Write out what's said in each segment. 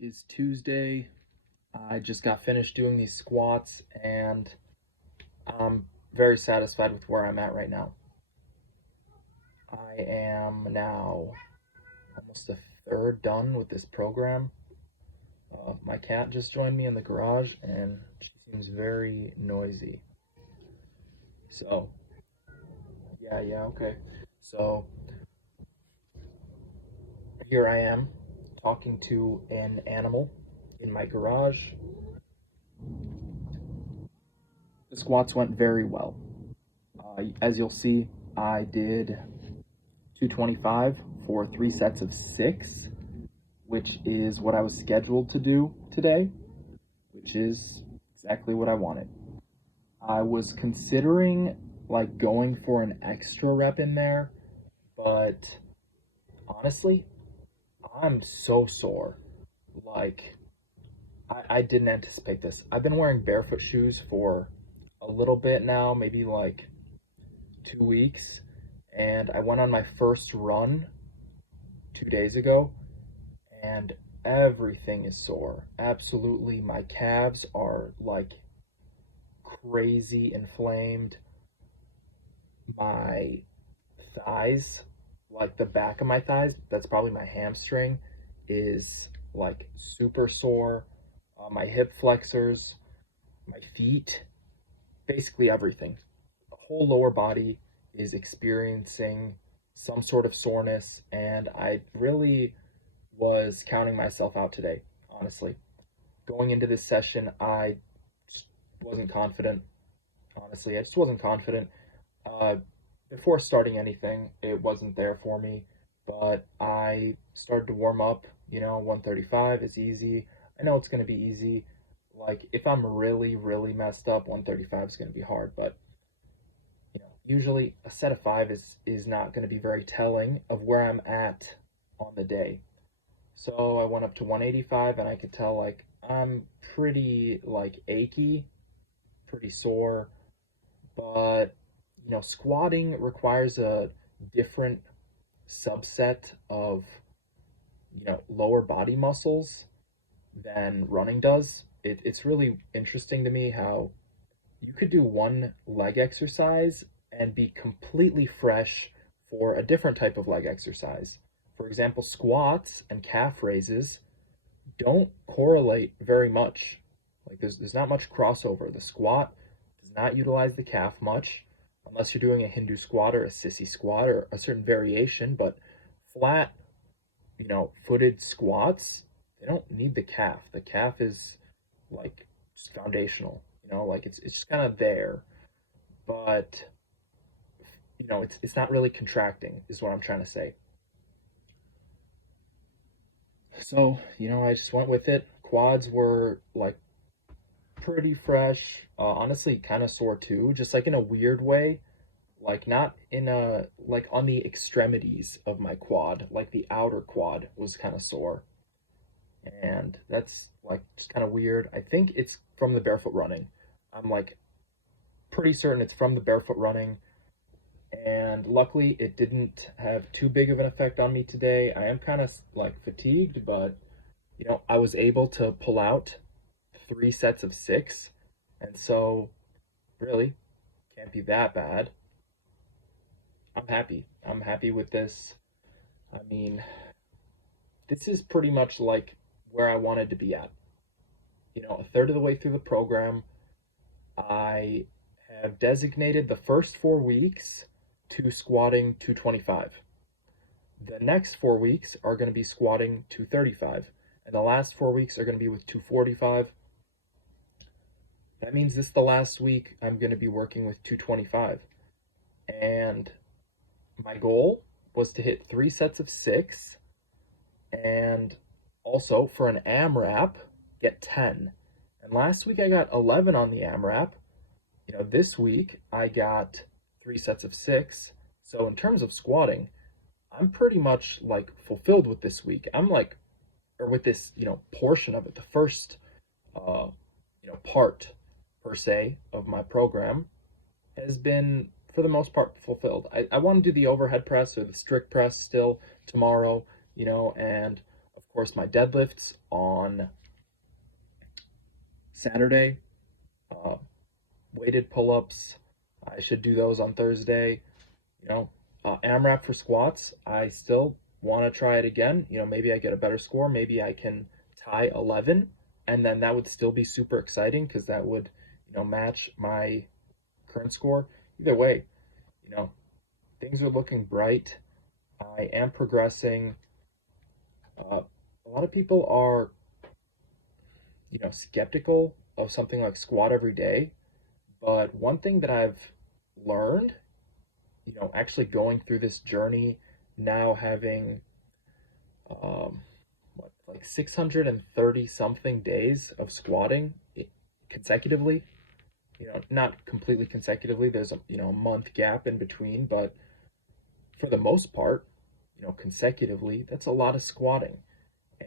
It is Tuesday. I just got finished doing these squats and I'm very satisfied with where I'm at right now. I am now almost a third done with this program. My cat just joined me in the garage and she seems very noisy. So, yeah, okay. So, here I am talking to an animal in my garage. The squats went very well. As you'll see, I did 225 for 3 sets of 6, which is what I was scheduled to do today, which is exactly what I wanted. I was considering like going for an extra rep in there, but honestly, I'm so sore. Like, I didn't anticipate this. I've been wearing barefoot shoes for a little bit now, maybe like 2 weeks, and I went on my first run 2 days ago, and everything is sore. Absolutely, my calves are like crazy inflamed. My thighs, like the back of my thighs, that's probably my hamstring, is like super sore. My hip flexors, my feet, basically everything. The whole lower body is experiencing some sort of soreness, and I really was counting myself out today, honestly. Going into this session, I just wasn't confident. Honestly, I just wasn't confident. Uh, Before starting anything, it wasn't there for me, but I started to warm up. 135 is easy. I know it's going to be easy. Like, if I'm really, really messed up, 135 is going to be hard, but usually a set of five is not going to be very telling of where I'm at on the day. So I went up to 185 and I could tell like I'm pretty like achy, pretty sore, but squatting requires a different subset of lower body muscles than running does. It's really interesting to me how you could do one leg exercise and be completely fresh for a different type of leg exercise. For example, squats and calf raises don't correlate very much. Like there's not much crossover. The squat does not utilize the calf much unless you're doing a Hindu squat or a sissy squat or a certain variation, but flat, footed squats, they don't need the calf. The calf is like just foundational, like it's just kind of there, but it's not really contracting is what I'm trying to say. So, I just went with it. Quads were like pretty fresh. Honestly, kind of sore too, just like in a weird way. Like not in a like on the extremities of my quad, like the outer quad was kind of sore. And that's like just kind of weird. I think it's from the barefoot running. I'm like pretty certain it's from the barefoot running. And luckily, it didn't have too big of an effect on me today. I am kind of like fatigued, but I was able to pull out 3 sets of 6, and so really can't be that bad. I'm happy. I'm happy with this. I mean, this is pretty much like where I wanted to be at. A third of the way through the program, I have designated the first 4 weeks to squatting 225. The next 4 weeks are going to be squatting 235, and the last 4 weeks are going to be with 245. That means this the last week I'm going to be working with 225. And my goal was to hit 3 sets of 6 and also for an AMRAP get 10. And last week I got 11 on the AMRAP. This week I got 3 sets of 6. So in terms of squatting, I'm pretty much like fulfilled with this week. I'm like, or with this, portion of it, the first, part per se of my program has been for the most part fulfilled. I want to do the overhead press or the strict press still tomorrow, and of course, my deadlifts on Saturday, uh, weighted pull-ups. I should do those on Thursday. You know, AMRAP for squats. I still want to try it again. You know, maybe I get a better score. Maybe I can tie 11, and then that would still be super exciting because that would, you know, match my current score. Either way, you know, things are looking bright. I am progressing. A lot of people are, you know, skeptical of something like squat every day. But one thing that I've learned, you know, actually going through this journey now, having like 630 something days of squatting consecutively, you know, not completely consecutively, there's a, you know, a month gap in between, but for the most part, you know, consecutively, that's a lot of squatting.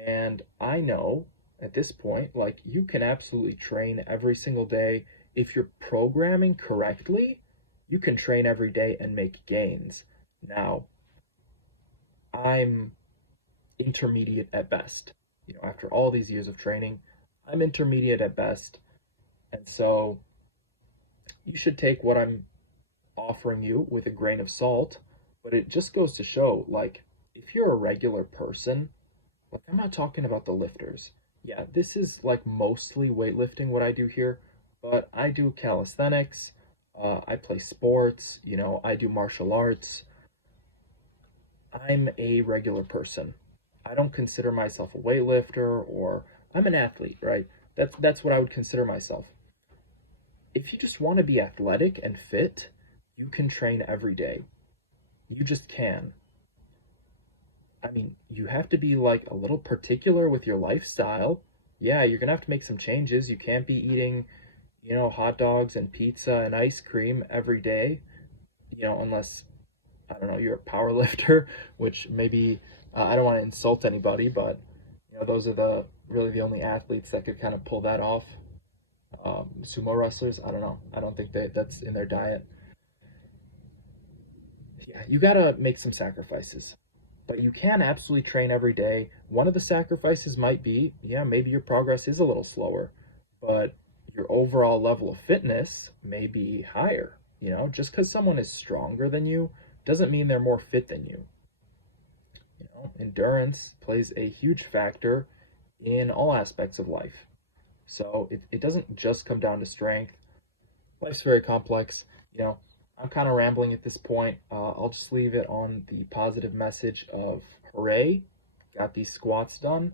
And I know at this point, like, you can absolutely train every single day. If you're programming correctly, you can train every day and make gains. Now, I'm intermediate at best. You know, after all these years of training, I'm intermediate at best. And so you should take what I'm offering you with a grain of salt, but it just goes to show, like, if you're a regular person, like, I'm not talking about the lifters. Yeah, this is like mostly weightlifting what I do here, but I do calisthenics, I play sports, you know, I do martial arts. I'm a regular person. I don't consider myself a weightlifter, or I'm an athlete, right? That's what I would consider myself. If you just want to be athletic and fit, you can train every day. You just can. I mean, you have to be like a little particular with your lifestyle. Yeah, you're gonna have to make some changes. You can't be eating, you know, hot dogs and pizza and ice cream every day, you know, unless, I don't know, you're a power lifter, which maybe, I don't want to insult anybody, but, you know, those are really the only athletes that could kind of pull that off. Sumo wrestlers, I don't know. I don't think that's in their diet. Yeah, you gotta make some sacrifices. But you can absolutely train every day. One of the sacrifices might be, yeah, maybe your progress is a little slower, but your overall level of fitness may be higher. You know, just because someone is stronger than you doesn't mean they're more fit than you. You know, endurance plays a huge factor in all aspects of life. So it doesn't just come down to strength. Life's very complex. You know, I'm kind of rambling at this point. I'll just leave it on the positive message of hooray, got these squats done.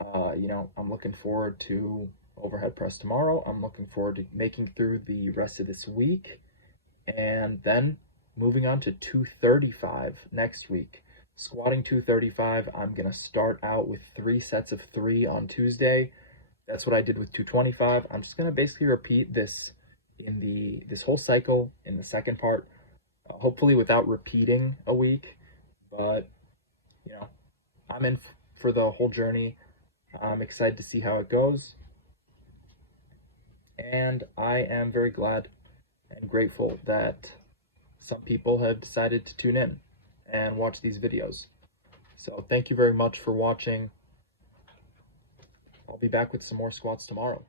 You know, I'm looking forward to overhead press tomorrow. I'm looking forward to making through the rest of this week, and then moving on to 235 next week. Squatting 235, I'm going to start out with 3 sets of 3 on Tuesday. That's what I did with 225. I'm just going to basically repeat this in this whole cycle in the second part, hopefully without repeating a week. But, you know, I'm in for the whole journey. I'm excited to see how it goes, and I am very glad and grateful that some people have decided to tune in and watch these videos. So thank you very much for watching. I'll be back with some more squats tomorrow.